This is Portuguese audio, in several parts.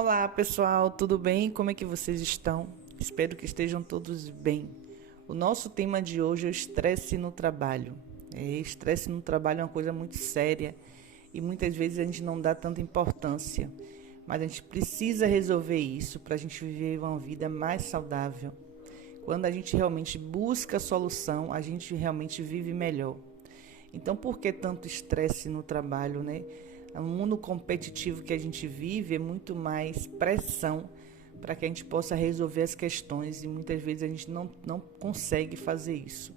Olá pessoal, tudo bem? Como é que vocês estão? Espero que estejam todos bem. O nosso tema de hoje é o estresse no trabalho. Estresse no trabalho é uma coisa muito séria e muitas vezes a gente não dá tanta importância, mas a gente precisa resolver isso para a gente viver uma vida mais saudável. Quando a gente realmente busca a solução, a gente realmente vive melhor. Então, por que tanto estresse no trabalho, né? O mundo competitivo que a gente vive é muito mais pressão para que a gente possa resolver as questões e muitas vezes a gente não consegue fazer isso,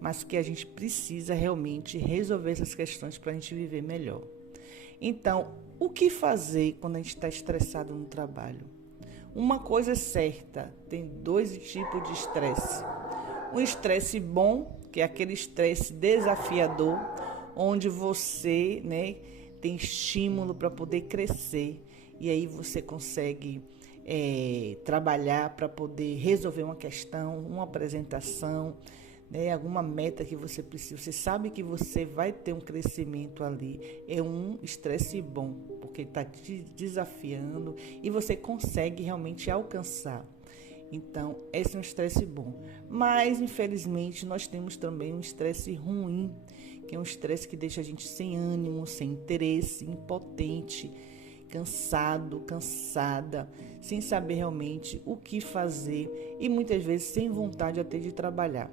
mas que a gente precisa realmente resolver essas questões para a gente viver melhor. Então, o que fazer quando a gente está estressado no trabalho? Uma coisa é certa, tem dois tipos de estresse. Um estresse bom, que é aquele estresse desafiador, onde você, tem estímulo para poder crescer e aí você consegue trabalhar para poder resolver uma questão, uma apresentação, alguma meta que você precisa. Você sabe que você vai ter um crescimento ali. É um estresse bom, porque está te desafiando e você consegue realmente alcançar. Então, esse é um estresse bom. Mas, infelizmente, nós temos também um estresse ruim, que é um estresse que deixa a gente sem ânimo, sem interesse, impotente, cansado, cansada, sem saber realmente o que fazer e muitas vezes sem vontade até de trabalhar.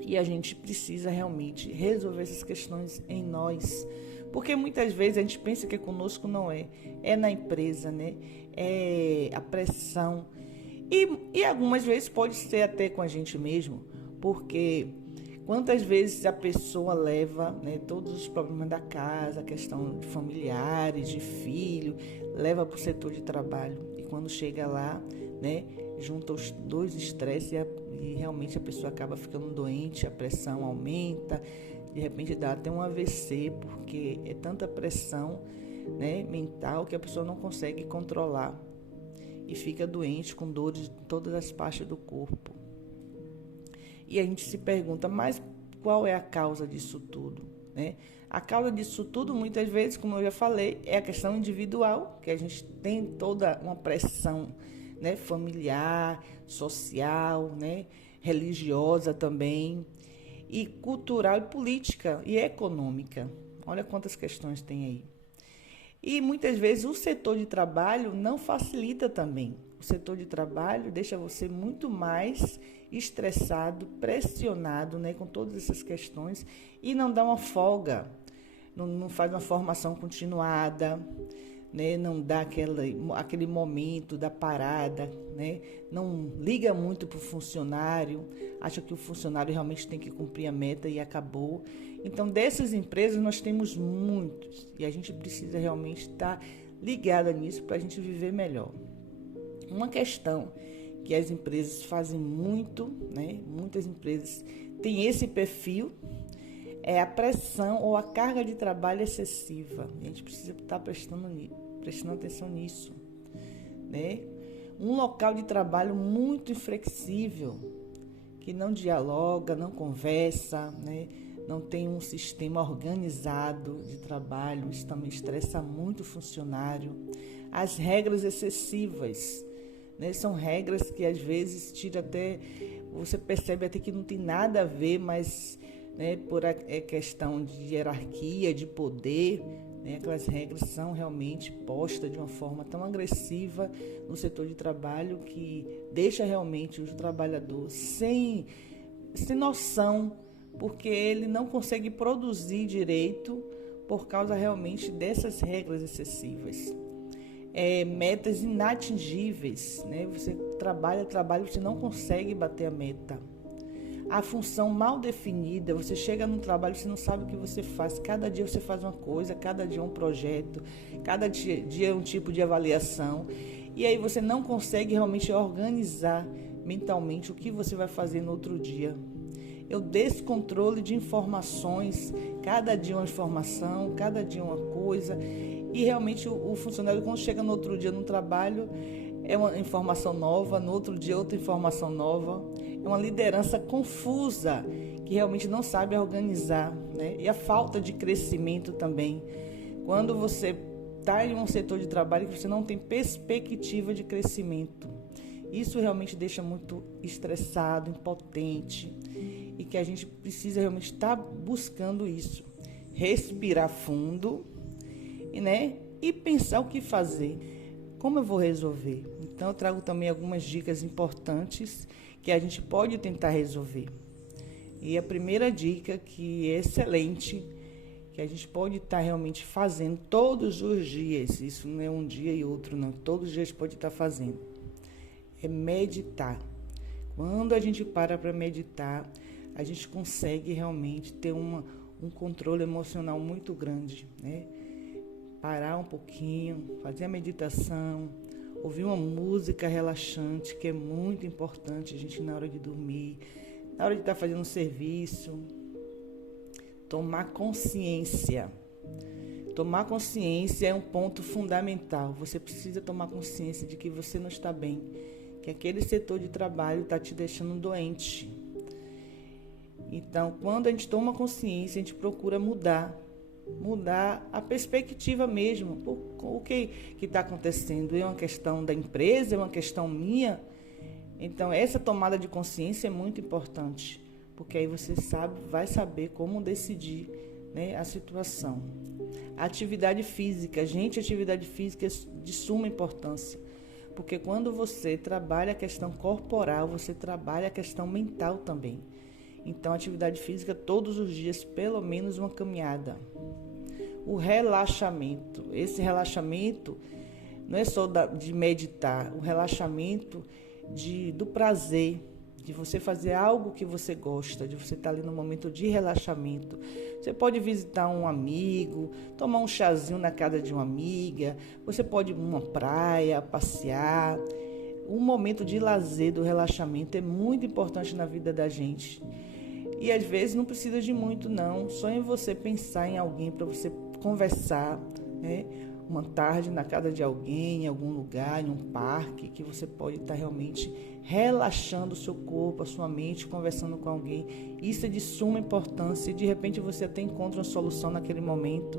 E a gente precisa realmente resolver essas questões em nós, porque muitas vezes a gente pensa que conosco não é na empresa, é a pressão. E algumas vezes pode ser até com a gente mesmo, porque quantas vezes a pessoa leva todos os problemas da casa, a questão de familiares, de filho, leva para o setor de trabalho. E quando chega lá, junta os dois estresses e realmente a pessoa acaba ficando doente, a pressão aumenta, de repente dá até um AVC, porque é tanta pressão mental que a pessoa não consegue controlar. E fica doente com dores em todas as partes do corpo. E a gente se pergunta, mas qual é a causa disso tudo? A causa disso tudo, muitas vezes, como eu já falei, é a questão individual, que a gente tem toda uma pressão familiar, social, religiosa também, e cultural e política e econômica. Olha quantas questões tem aí. E muitas vezes o setor de trabalho não facilita também. O setor de trabalho deixa você muito mais estressado, pressionado com todas essas questões e não dá uma folga, não faz uma formação continuada, não dá aquele momento da parada, não liga muito para o funcionário, acha que o funcionário realmente tem que cumprir a meta e acabou. Então, dessas empresas nós temos muitos e a gente precisa realmente estar ligada nisso para a gente viver melhor. Uma questão que as empresas fazem muito, muitas empresas têm esse perfil, é a pressão ou a carga de trabalho excessiva. A gente precisa estar prestando atenção nisso. Um local de trabalho muito inflexível, que não dialoga, não conversa, não tem um sistema organizado de trabalho, isso também estressa muito o funcionário. As regras excessivas, são regras que às vezes você percebe até que não tem nada a ver, mas por questão de hierarquia, de poder, aquelas regras são realmente postas de uma forma tão agressiva no setor de trabalho que deixa realmente o trabalhador sem noção, porque ele não consegue produzir direito por causa realmente dessas regras excessivas. Metas inatingíveis, você trabalha, você não consegue bater a meta. A função mal definida, você chega no trabalho, você não sabe o que você faz. Cada dia você faz uma coisa, cada dia um projeto, cada dia é um tipo de avaliação. E aí você não consegue realmente organizar mentalmente o que você vai fazer no outro dia. É o descontrole de informações, cada dia uma informação, cada dia uma coisa. E realmente o funcionário, quando chega no outro dia no trabalho, é uma informação nova, no outro dia outra informação nova. É uma liderança confusa, que realmente não sabe organizar, E a falta de crescimento também. Quando você está em um setor de trabalho que você não tem perspectiva de crescimento. Isso realmente deixa muito estressado, impotente, e que a gente precisa realmente estar buscando isso. Respirar fundo, né? E pensar o que fazer. Como eu vou resolver? Então, eu trago também algumas dicas importantes que a gente pode tentar resolver. E a primeira dica, que é excelente, que a gente pode estar realmente fazendo todos os dias, isso não é um dia e outro não, todos os dias pode estar fazendo, é meditar. Quando a gente para meditar, a gente consegue realmente ter um controle emocional muito grande, né? Parar um pouquinho, fazer a meditação, ouvir uma música relaxante, que é muito importante a gente na hora de dormir, na hora de estar fazendo um serviço. Tomar consciência. Tomar consciência é um ponto fundamental. Você precisa tomar consciência de que você não está bem, que aquele setor de trabalho está te deixando doente. Então, quando a gente toma consciência, a gente procura mudar a perspectiva mesmo. O que está acontecendo? É uma questão da empresa? É uma questão minha? Então, essa tomada de consciência é muito importante, porque aí você vai saber como decidir, né, a situação. A atividade física. Gente, atividade física é de suma importância, porque quando você trabalha a questão corporal, você trabalha a questão mental também. Então, atividade física todos os dias, pelo menos uma caminhada. O relaxamento. Esse relaxamento não é só de meditar, o relaxamento do prazer, de você fazer algo que você gosta, de você estar ali no momento de relaxamento. Você pode visitar um amigo, tomar um chazinho na casa de uma amiga, você pode ir para uma praia, passear. Um momento de lazer, do relaxamento é muito importante na vida da gente. E às vezes não precisa de muito não, só em você pensar em alguém para você conversar, né? Uma tarde na casa de alguém, em algum lugar, em um parque, que você pode estar realmente relaxando o seu corpo, a sua mente, conversando com alguém. Isso é de suma importância e de repente você até encontra uma solução naquele momento,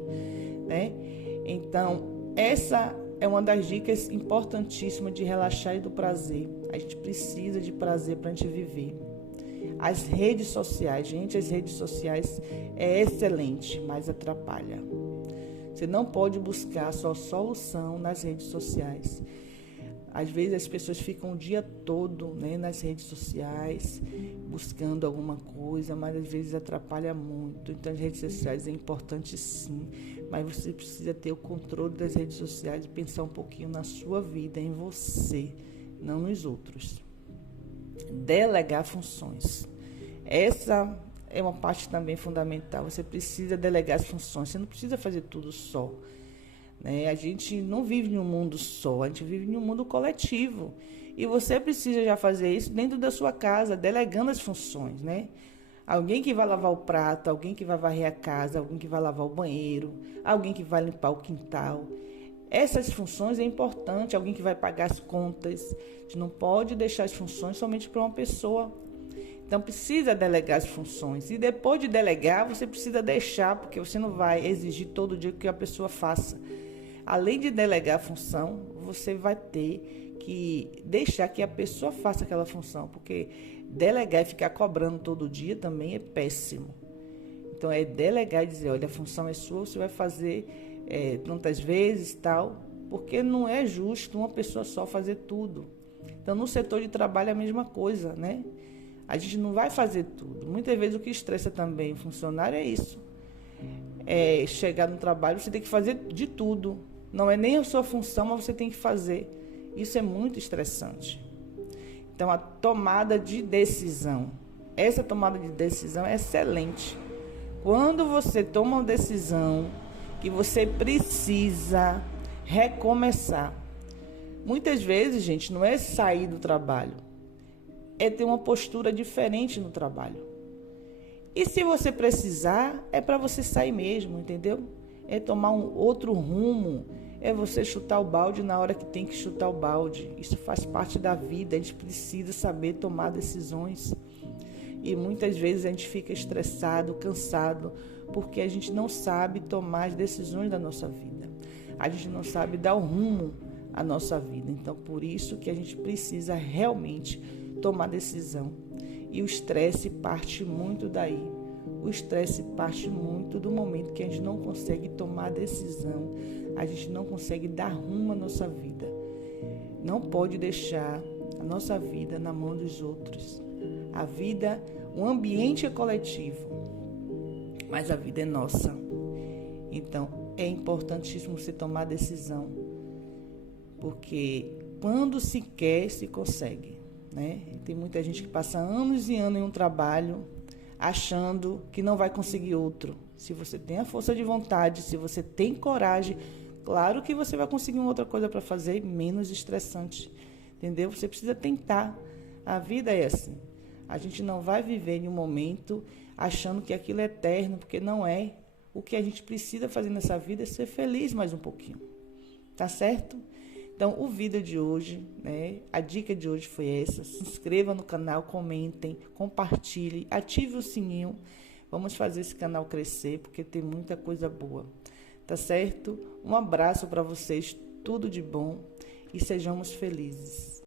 né? Então, essa é uma das dicas importantíssimas de relaxar e do prazer. A gente precisa de prazer para a gente viver. As redes sociais, gente, as redes sociais é excelente, mas atrapalha. Você não pode buscar a sua solução nas redes sociais. Às vezes as pessoas ficam o dia todo, né, nas redes sociais, buscando alguma coisa, mas às vezes atrapalha muito. Então as redes sociais é importante sim, mas você precisa ter o controle das redes sociais e pensar um pouquinho na sua vida, em você, não nos outros. Delegar funções. Essa é uma parte também fundamental. Você precisa delegar as funções. Você não precisa fazer tudo só, né? A gente não vive em um mundo só. A gente vive em um mundo coletivo. E você precisa já fazer isso dentro da sua casa, delegando as funções, né? Alguém que vai lavar o prato, alguém que vai varrer a casa, alguém que vai lavar o banheiro, alguém que vai limpar o quintal. Essas funções é importante. Alguém que vai pagar as contas. A gente não pode deixar as funções somente para uma pessoa. Então, precisa delegar as funções. E depois de delegar, você precisa deixar, porque você não vai exigir todo dia que a pessoa faça. Além de delegar a função, você vai ter que deixar que a pessoa faça aquela função, porque delegar e ficar cobrando todo dia também é péssimo. Então, é delegar e dizer, olha, a função é sua, você vai fazer tantas vezes, tal, porque não é justo uma pessoa só fazer tudo. Então, no setor de trabalho é a mesma coisa, né? A gente não vai fazer tudo. Muitas vezes o que estressa também o funcionário é isso. Chegar no trabalho, você tem que fazer de tudo. Não é nem a sua função, mas você tem que fazer. Isso é muito estressante. Então, a tomada de decisão. Essa tomada de decisão é excelente. Quando você toma uma decisão que você precisa recomeçar. Muitas vezes, gente, não é sair do trabalho. É ter uma postura diferente no trabalho. E se você precisar, é para você sair mesmo, entendeu? É tomar um outro rumo, é você chutar o balde na hora que tem que chutar o balde. Isso faz parte da vida, a gente precisa saber tomar decisões. E muitas vezes a gente fica estressado, cansado, porque a gente não sabe tomar as decisões da nossa vida. a gente não sabe dar o rumo à nossa vida. Então, por isso que a gente precisa realmente tomar decisão. E o estresse parte muito daí. O estresse parte muito do momento que a gente não consegue tomar decisão, a gente não consegue dar rumo à nossa vida. Não pode deixar a nossa vida na mão dos outros. A vida, o ambiente é coletivo, mas a vida é nossa. Então, é importantíssimo você tomar decisão, porque quando se quer, se consegue, né? Tem muita gente que passa anos e anos em um trabalho achando que não vai conseguir outro. Se você tem a força de vontade, se você tem coragem, claro que você vai conseguir uma outra coisa para fazer menos estressante, entendeu? Você precisa tentar. A vida é assim. A gente não vai viver em um momento achando que aquilo é eterno, porque não é. O que a gente precisa fazer nessa vida é ser feliz mais um pouquinho. Tá certo? Então, o vídeo de hoje, né? A dica de hoje foi essa. Se inscreva no canal, comentem, compartilhem, ative o sininho. Vamos fazer esse canal crescer, porque tem muita coisa boa. Tá certo? Um abraço para vocês, tudo de bom e sejamos felizes.